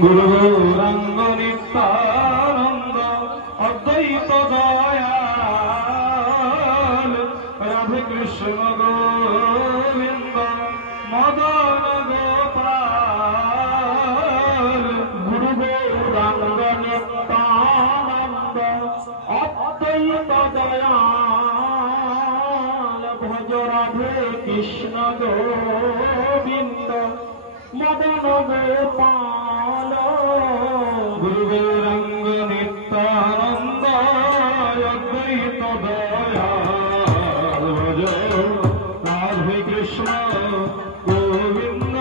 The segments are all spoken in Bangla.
गुरु गौरांग नित्यानंद अद्वैत दयाल राधे कृष्ण गोविंद मदन गोपाल गुरु गौरांग नित्यानंद अद्वैत दयाल भज राधे कृष्ण गोविंद मदन गोपाल गुरु गौरांग नित्यानंद अद्वैत दयाल भज राधे कृष्ण गोविंद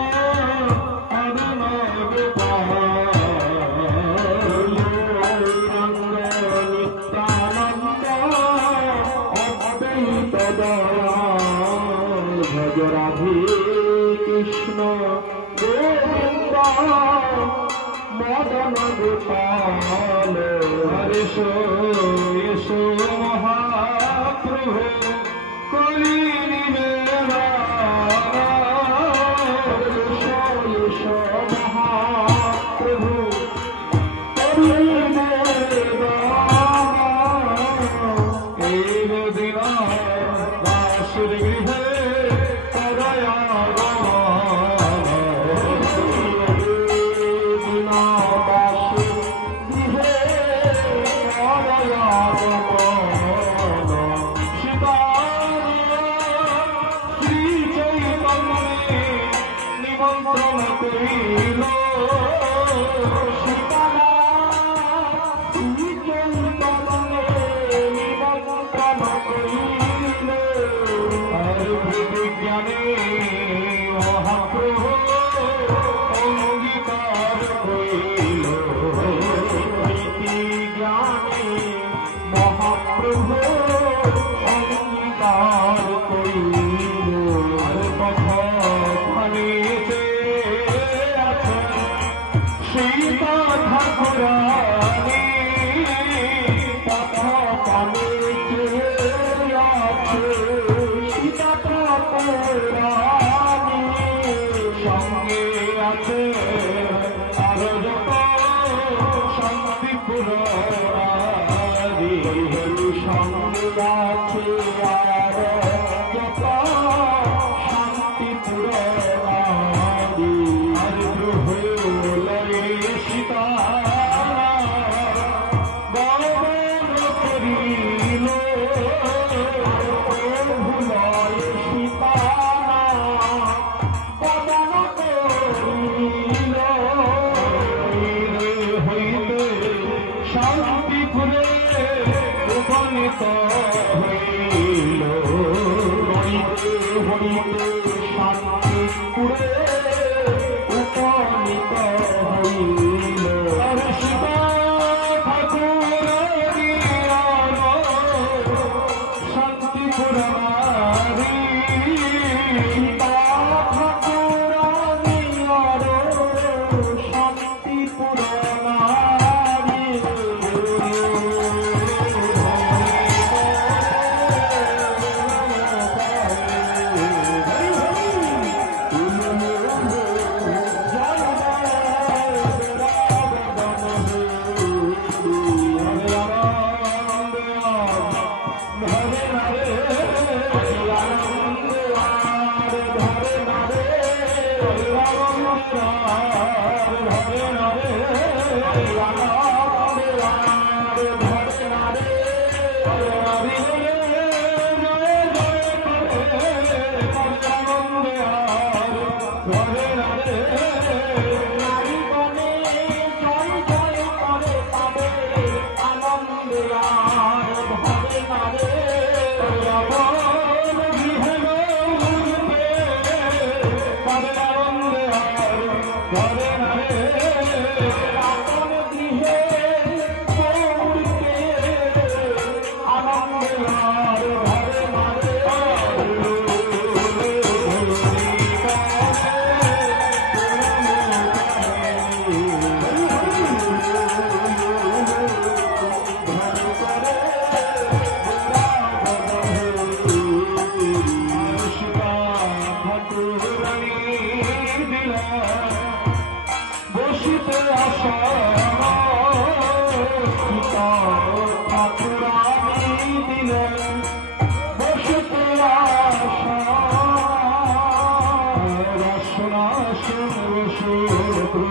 मदन गोपाल गौरांग नित्यानंद अद्वैत दयाल भज राधे कृष्ण मदन गोपाल हरिषो यशो महाप्रभु करी यशो महाप्रभु करी दिना दासुर गृहे तदया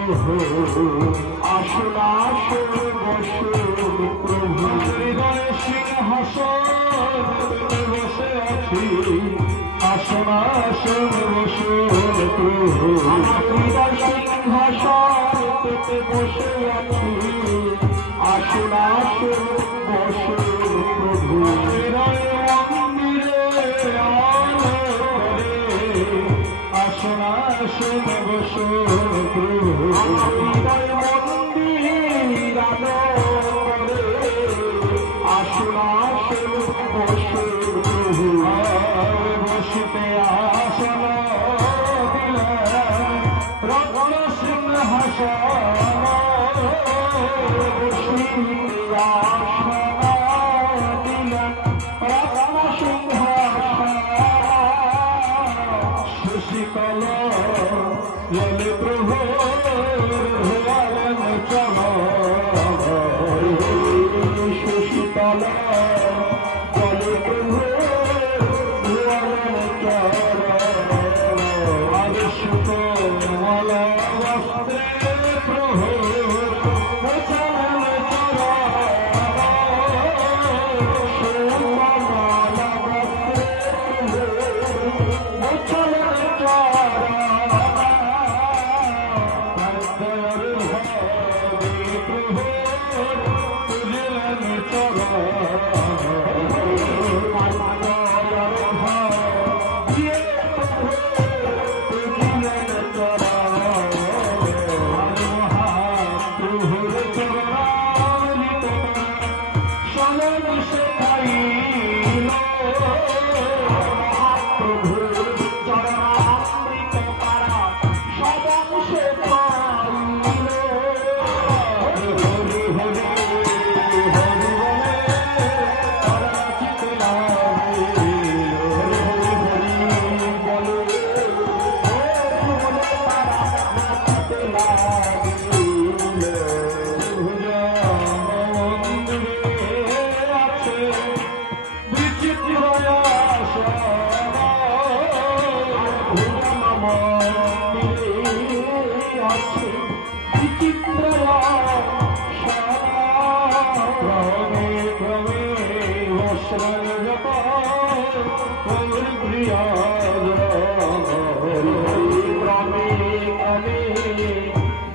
প্রভু আসুন আসুন বসুন প্রভু হৃদয় সিংহাসন বসে আছি আসুন আসুন বসুন প্রভু হৃদয় সিংহাসন বসে আছি আসুন আসুন বসুন প্রভু হৃদয় মন্দিরে আলো করে আসুন আসুন বসুন প্রভু হৃদয় মন্দির আলো করে আসুন আসুন বসুন প্রভু বসিতে আসন দিলেন রত্ন সিংহাসন বসিতে আসন দিলেন রত্ন সিংহাসন শশীতল জলে প্রভু ধোয়ালেন চরণ শশীতল জলে প্রভু ধোয়ালেন চরণ আদর্শিত মল বস্ত্রে প্রভু মোছালেন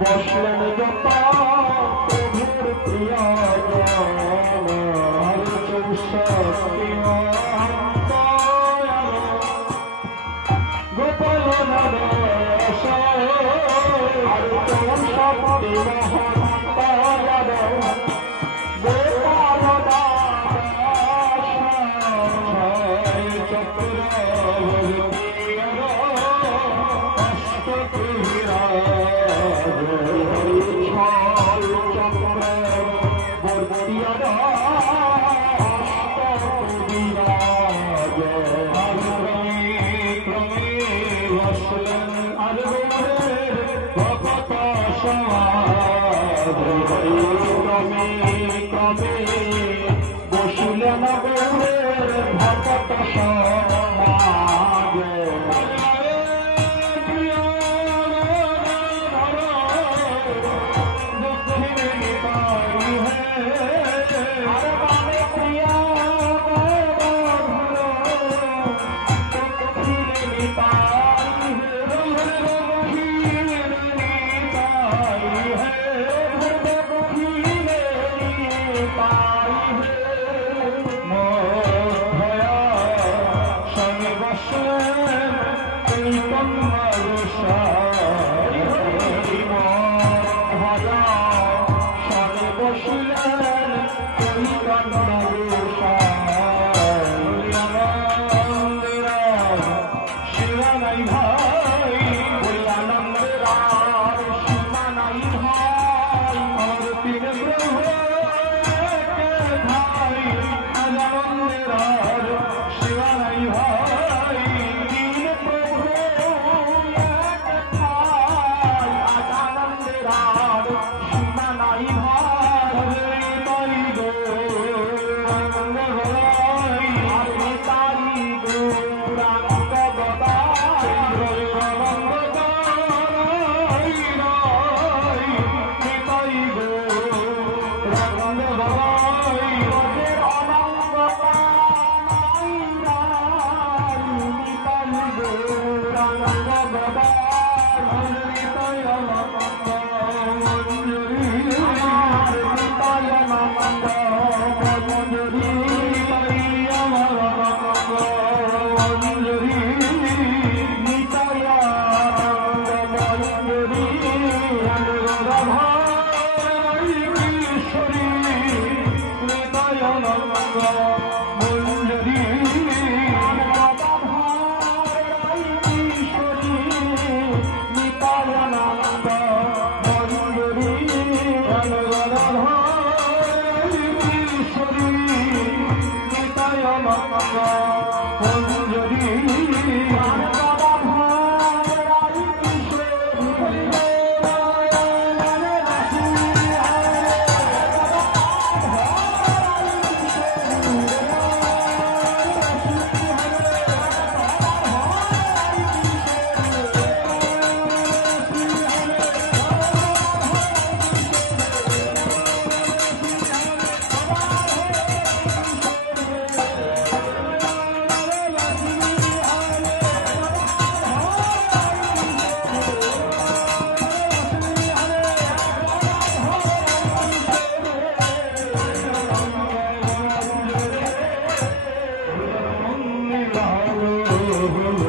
বসলেন যত প্রভুর প্রিয় গোপাল নরেশ আর চৌষট্টি গোপাল বসিলেন গৌরের ভকত সমাজ দক্ষিণে পাই প্রিয়া দক্ষিণে পাই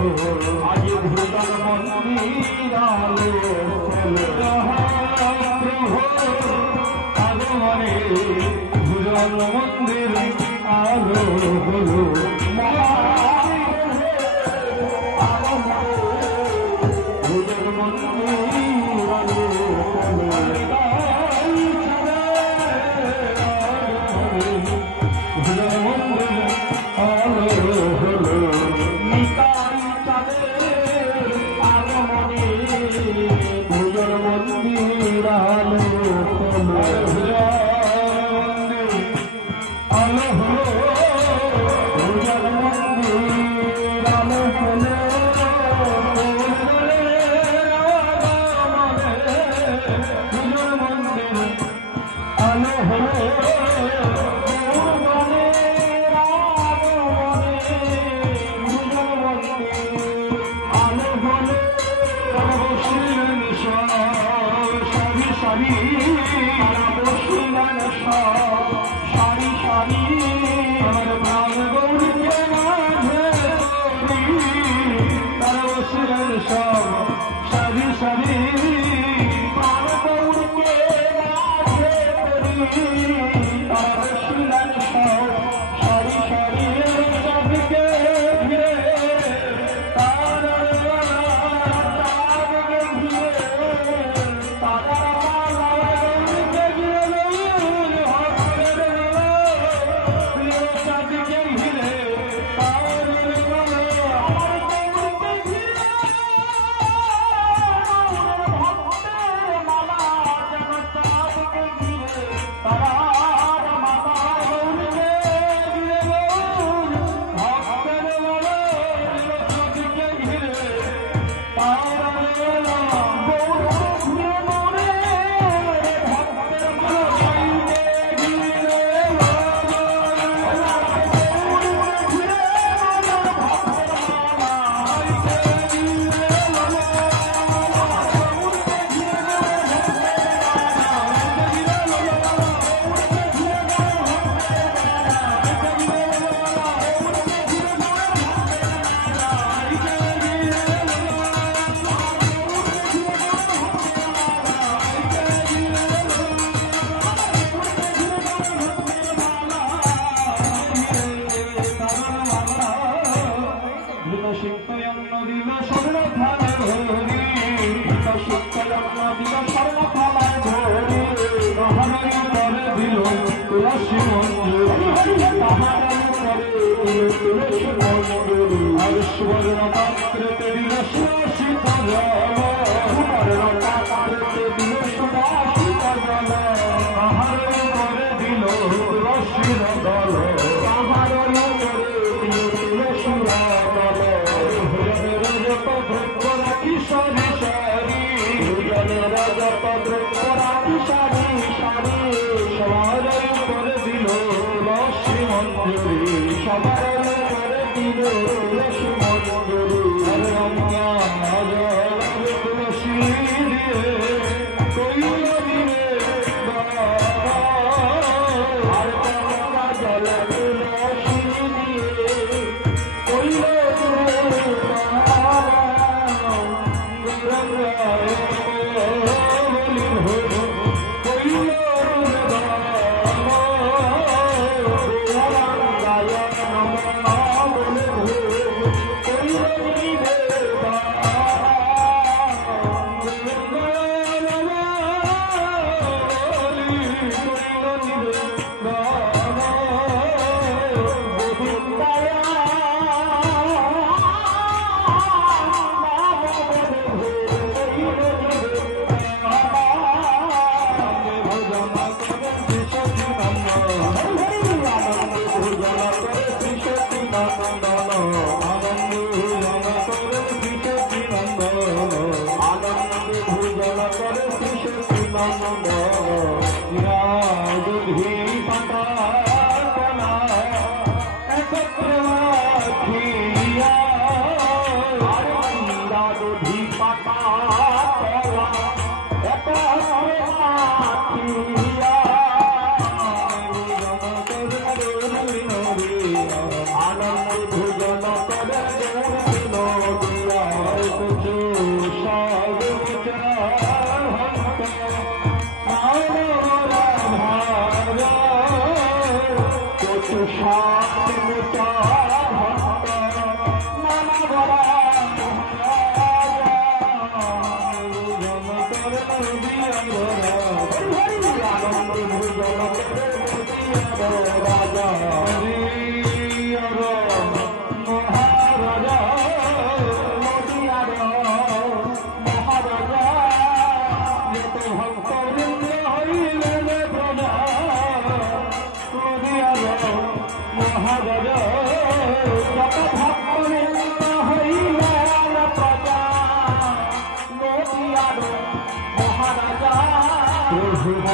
আজ ভুজন মন্দির আলো আগমনে ভুজন মন্দির আলো হলো ভুজন মন্দির আলো ভুজন মন্দির আলো হলো নিতাই চাঁদের আগমনে ভুজন মন্দির আলো হলো আলো হলো ভুজন মন্দির আলো হলো ভুজন মন্দির আলো হলো সারি সারি আমার প্রাণ গৌরীকে মাঝে তারা বসিলেন সব সারি সারি প্রাণ গৌরীকে মাঝে তারা বসিলেন সব সারি সারি সবকে ঘিরে তারা ঘিরে তারা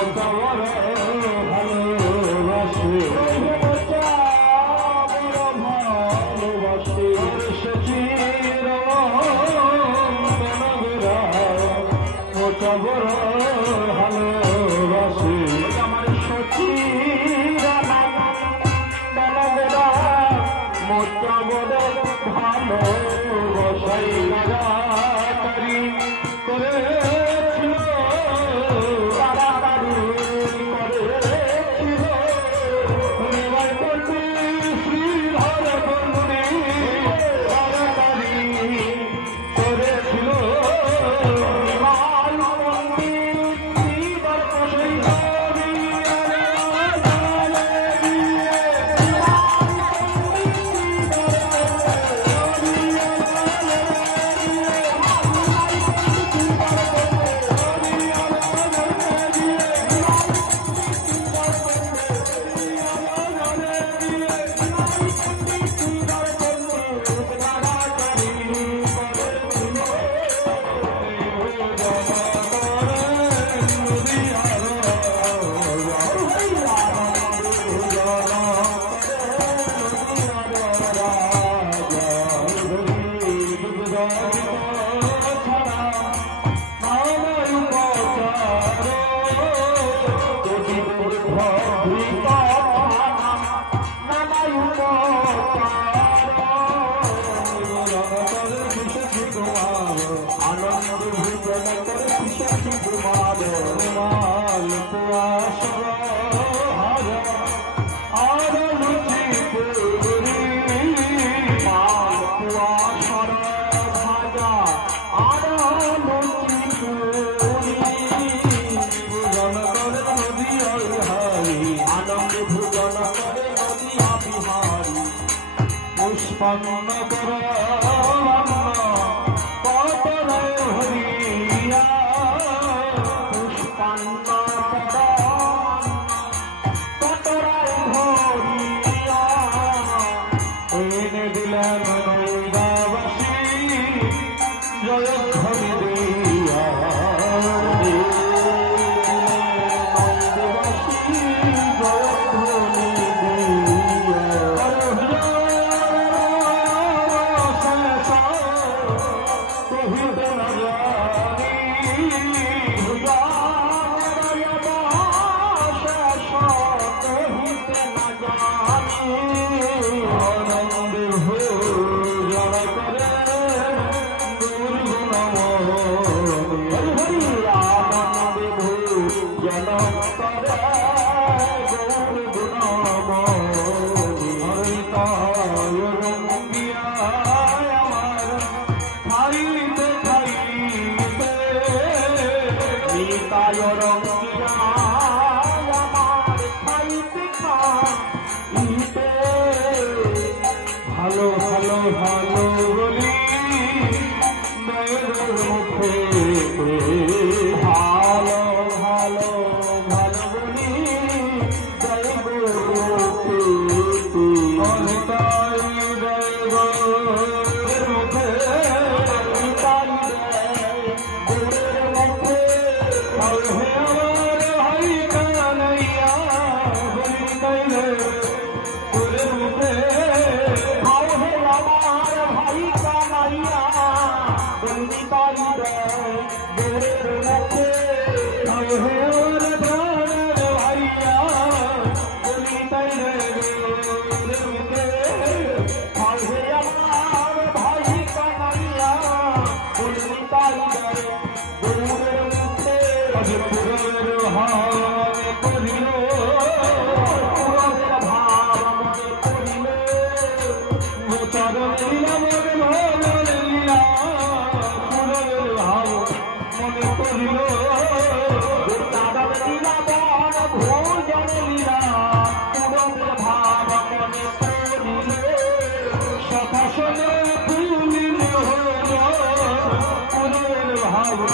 মোটাবর ভালোবাসে ভালোবাসে সচির মোটাবর ভালোবাসে আমার সচির মোটাবর ভালোবাসাই লাগাতারি করেছিল তাড়াতাড়ি করেছিল নিবাই করতে শ্রীধর বন্ধুরে তাড়াতাড়ি করেছিল নিবাই মন্দির শ্রীধর বসে পুষ্পান্ন কতরায় হরিয়া পুষ্পান্ন কতরায় হরিয়া এনে দিলেন নৈরাবাসী জয়ধ্বনি দিয়া নন্দবাসী জয়ধ্বনি দিয়া ভালো ভালো ভালো বলি মুখে ভালো ভালো ভালো বলি ভাব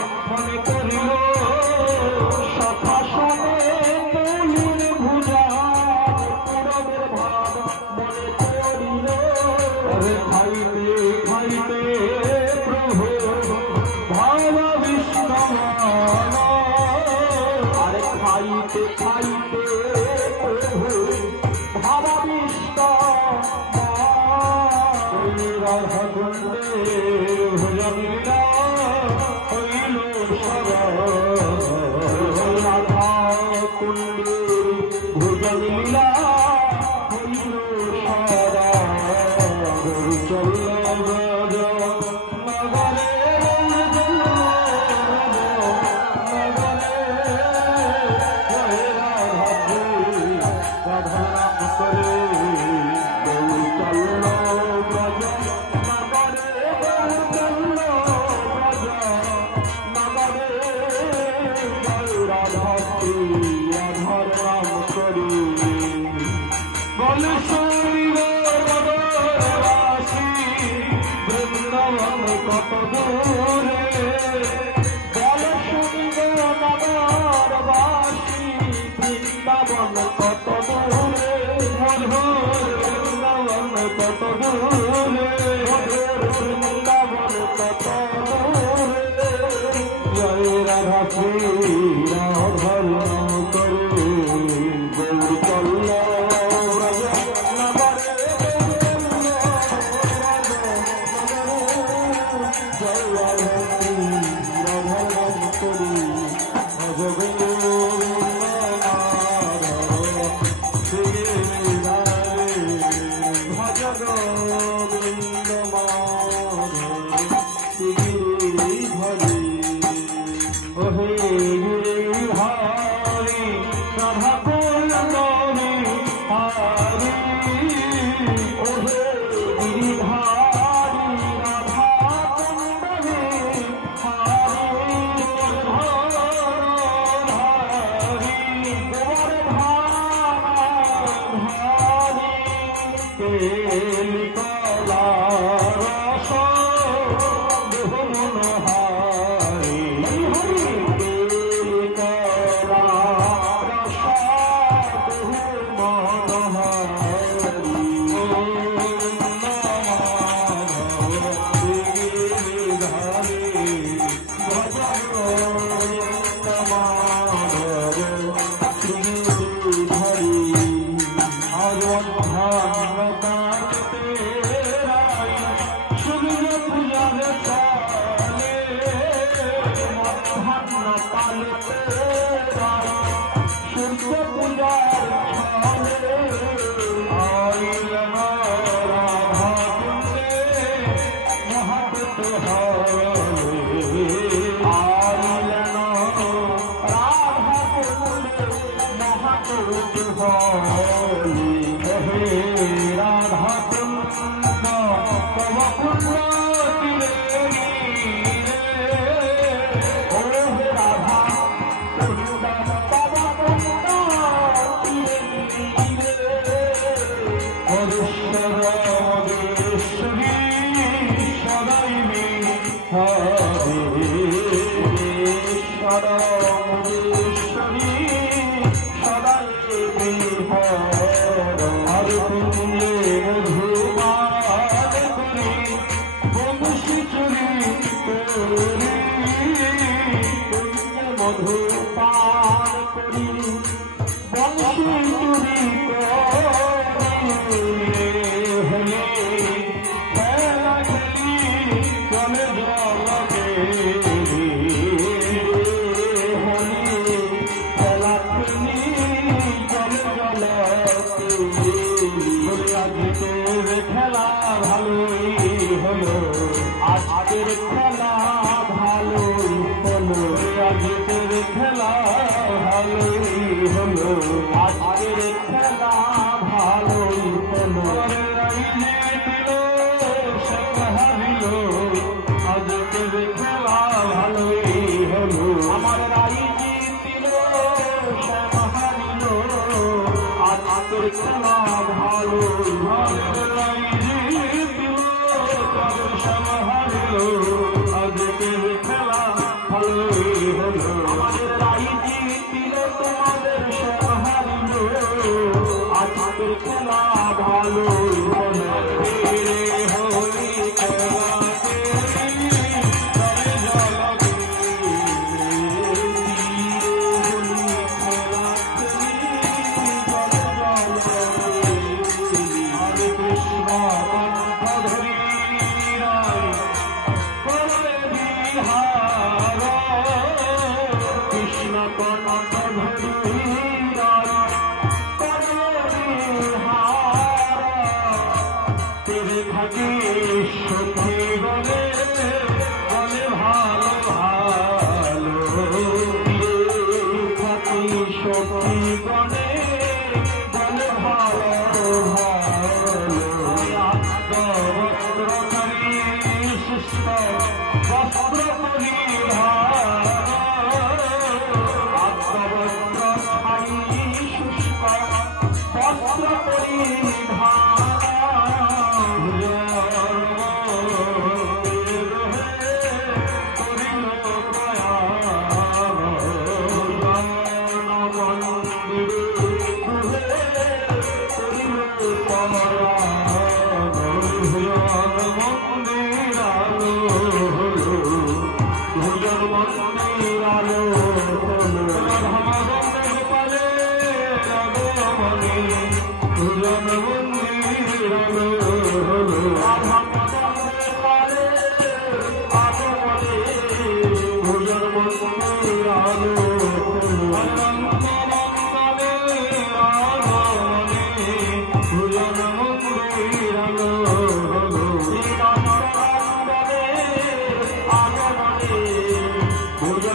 বৃন্দাবন কত দূরে জয় রাধা শ্রী রাধার নাম করে গৌর পল্লব জয় রাধা শ্রী রাধার নাম করে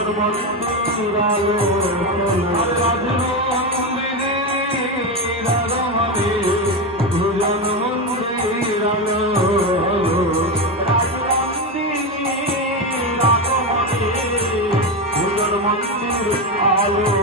মন্দির আলো রাজমন্দিরে রাজমানে ভুজন মন্দির আলো রাজমন্দিরে রাজমানে ভুজন মন্দির আলো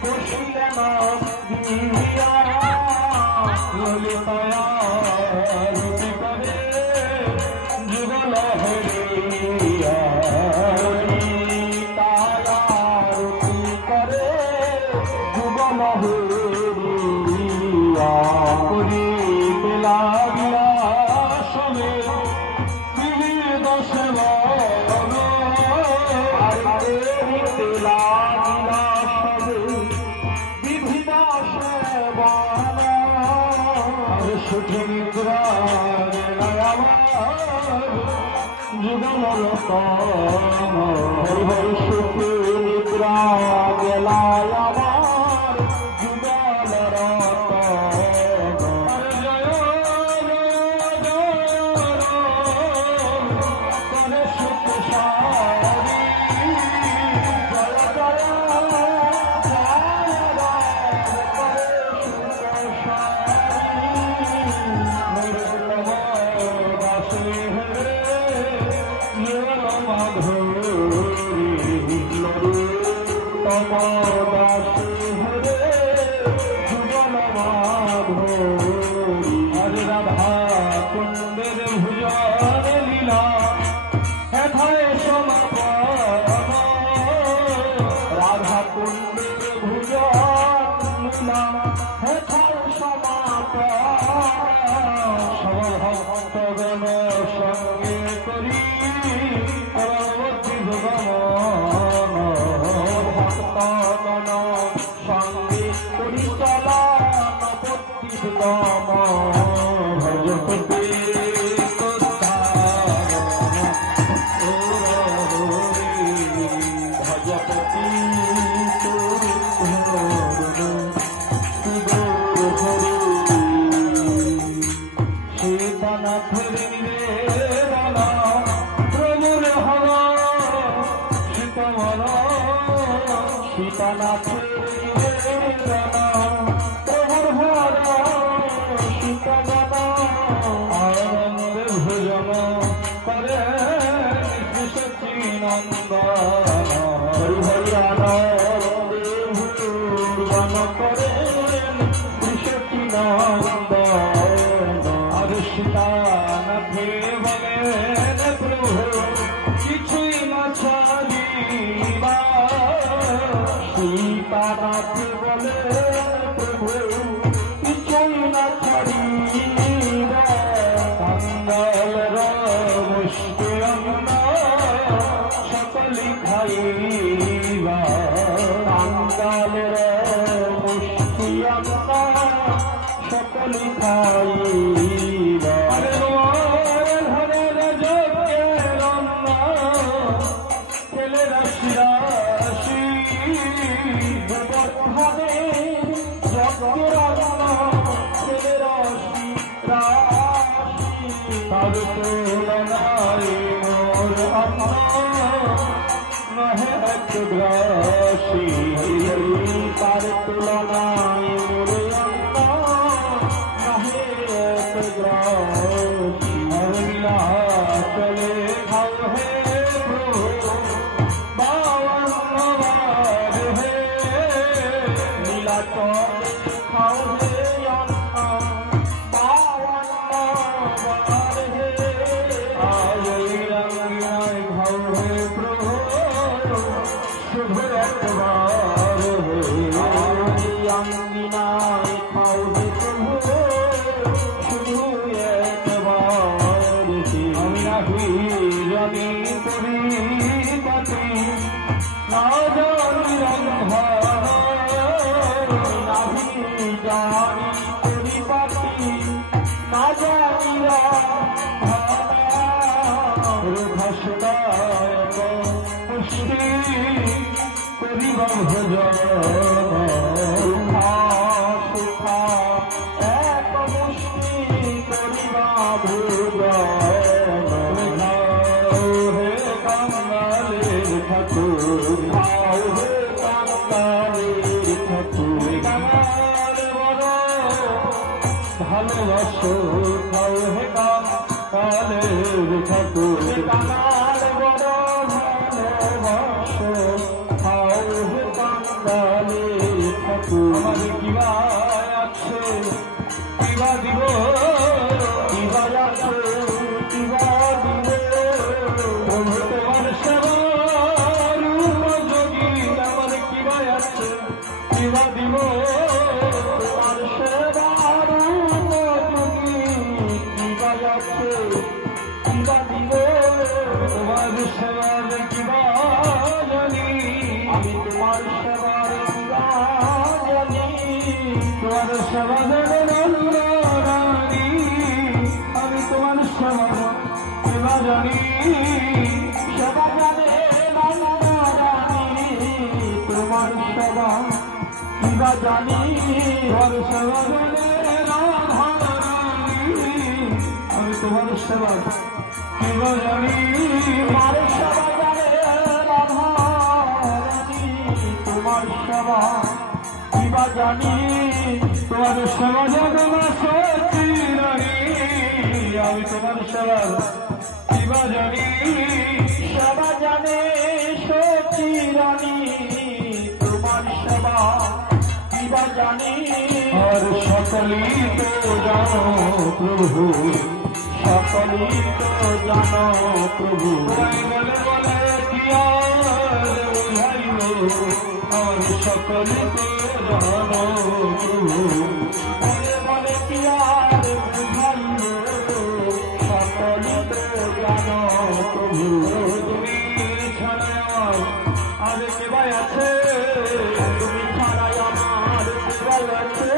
বসিলেন দিয়া ললিতায়া রুটি করে যুগল হরিয়া ললিতায়া রুটি করে যুগল হরিয়া করি বেলা বিলাসনে বিবিধ সেবা সুখী নিদ্রা গেলায় আমার যুগল করে সুখ সারি জয় জয় রাধা কুণ্ডের ভুজন লীলা হেথায় সমাপন রাধা কুণ্ডের ভুজন লীলা হেথায় সমাপন সর্বভক্তগণ সঙ্গে করি পরবর্তী ভগবান ভক্তগণ সঙ্গে করি চলা নবদ্বীপ গম ভজপতি ভজপতি সীতানাথের নিবেদনা প্রভুর হর সীতামর সীতানাথের নিবেদনা প্রভুর হর সীতামর আনন্দে ভোজন করে সচিনন্দন হরি হরি আনন্দে ভোজন করে সচিনন্দন সীতানাথে বলেন প্রভু কিছুই না ছাড়িবা সীতানাথে বলেন প্রভু কিছুই না ছাড়িবা কাঙ্গাল মুষ্টি অন্ন সকলি খাইবা কাঙ্গাল মুষ্টি অন্ন সকলি খাইবা ছেলে রাশি রাশি ছেলে রাশি রাশি তার তুলনায় মোর অন্ন নহে এক গ্রাসী তার তুলনায় মোর অন্ন নহে এক গ্রাসী হরিলা চলে খাও হে ভালোবাসো খাও হে কালের ঠাকুর কানার বড় ভালোবাসো খাও হে কাঙ্গালের ঠাকুর আমাদের কিবা আছে কিবা দিব কিবা আছে কিবা দিব প্রভু তোমার সেবার উপযোগী আমাদের কিবা আছে কিবা দিব তোমার সেবার উপযোগী কিবা আছে কিবা দিব তোমার সেবার কিবা জানি আমি তোমার সেবার কিবা জানি তোমার সেবা জানি আমি তোমার সেবা কিবা জানি সেবা জানে জানি তোমার সেবা কিবা জানি তোমার সেবা জানে রাধারানী আমি তোমার সেবা কিবা জানি তোমার সেবা জানে রাধারানী তোমার সেবা কিবা জানি তোমার সেবা জানে না সত্যি রানী আমি তোমার সেবা কিবা জানি সেবা জানে সত্যি রানী তোমার সেবা কিবা জানি আর সকলেই তো জানো প্রভু সকলেই তো জানো প্রভু বলে বলে কি আর বুঝাইব আর সকলে তো জানো প্রভু বলে বলে কি আর বুঝাইব সকলেই তো জানো প্রভু তুমি ছাড়া আর কে ভাই আছে তুমি ছাড়াই আমার কেবল আছে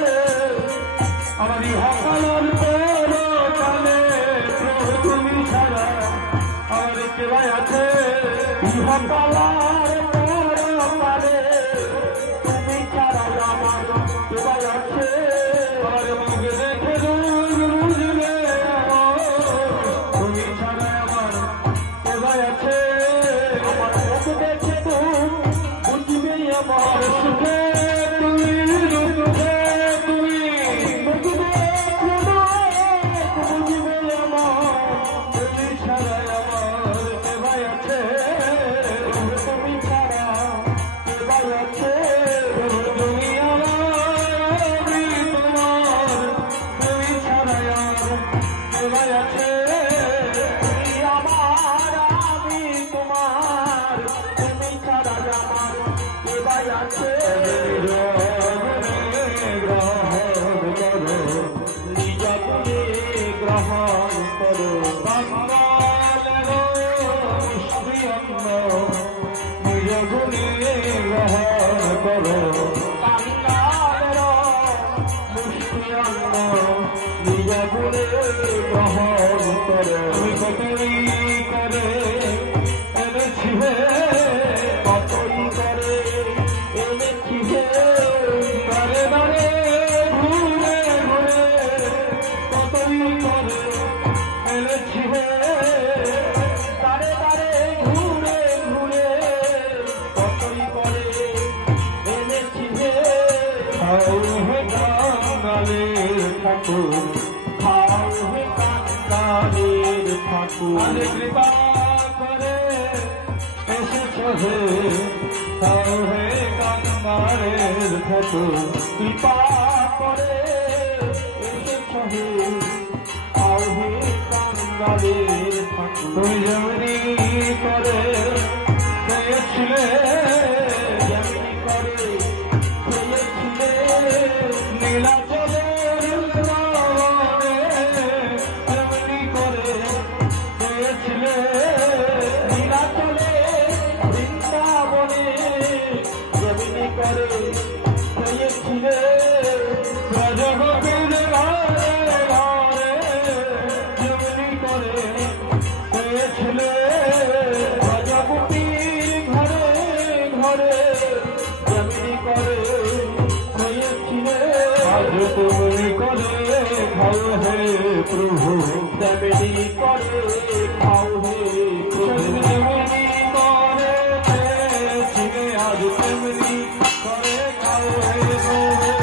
আমার হকালের কালে প্রভু তুমি ছাড়া আর কে ভাই আছে ইহকালার পরকালে তুমি ছাড়াই আমার কেবল আছে আর মুখ দেখে বুঝলে তুমি ছাড়া আমার কে ভাই আছে আমার মুখ দেখে বুঝবে আমার সুখে তুমি দুঃখে তুমি বুঝবে আমার তুমি ছাড়া আমার কে ভাই আছে তুমি ছাড়া কেবল আছে তুমি আমার আমি তোমার তুমি ছাড়া আমার কে ভাই আছে তুমি আমার আমি তোমার তুমি ছাড়া আমার কেবল আছে নিজ গুণে গ্রহণ করো কাঙ্গালের মুষ্টি অন্ন নিজ গুণে গ্রহণ করো কতই করে এনেছি হে বারে বারে ঘুরে ঘুরে কতই করে এনেছি হে তারে তারে ঘুরে ঘুরে কতই করে এনেছি হে খাও হে কাঙ্গালের ঠাকুর খাও হে কাঙ্গালের ঠাকুর আরে কৃপা করে এসেছ হে খাও হে কাঙ্গালের ঠাকুর কৃপা করে এসেছ হে খাও হে কাঙ্গালের ঠাকুর তুমি যেমনি করে পেয়েছিলে যেমনি করে হয়েছিলে নীলাচলের বৃন্দাবনে যেমনি করে পেয়েছিলে নীলাচলে বৃন্দাবনে যেমনি করে হয়েছিলে ব্রজগোপীর ঘরে ঘরে যেমনি করে পেয়েছিলে প্রজাপতির ঘরে ঘরে যেমনি করে হয়েছিলে আজ তুমি করে খাও হে প্রভু তেমনি করে খাও হে প্রভু যেমনি করে পেয়েছিলে আজ তেমনি করে খাও হে প্রভু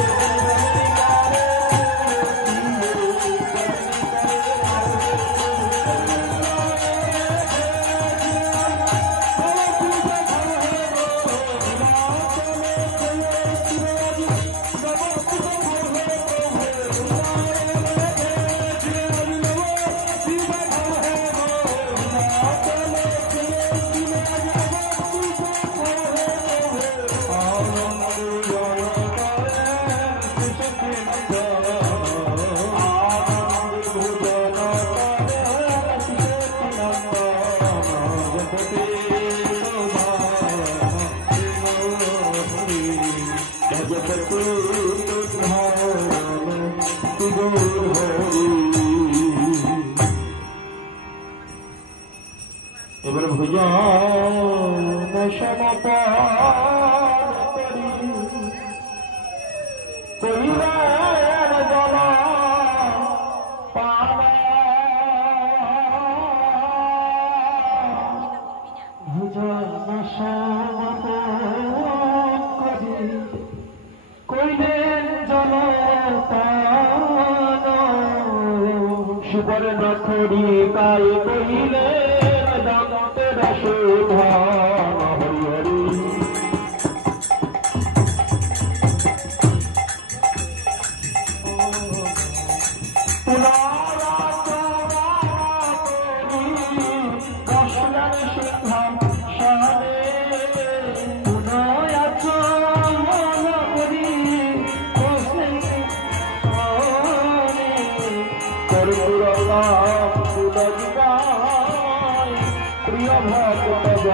এবার ভুজন সমপরি কইবার জল ভুজন সমপরি কইলেন জল সুবর্ণ খড়ি কাই কইলে দান্তের শোভা হরি হরি প্রিয় ভক্ত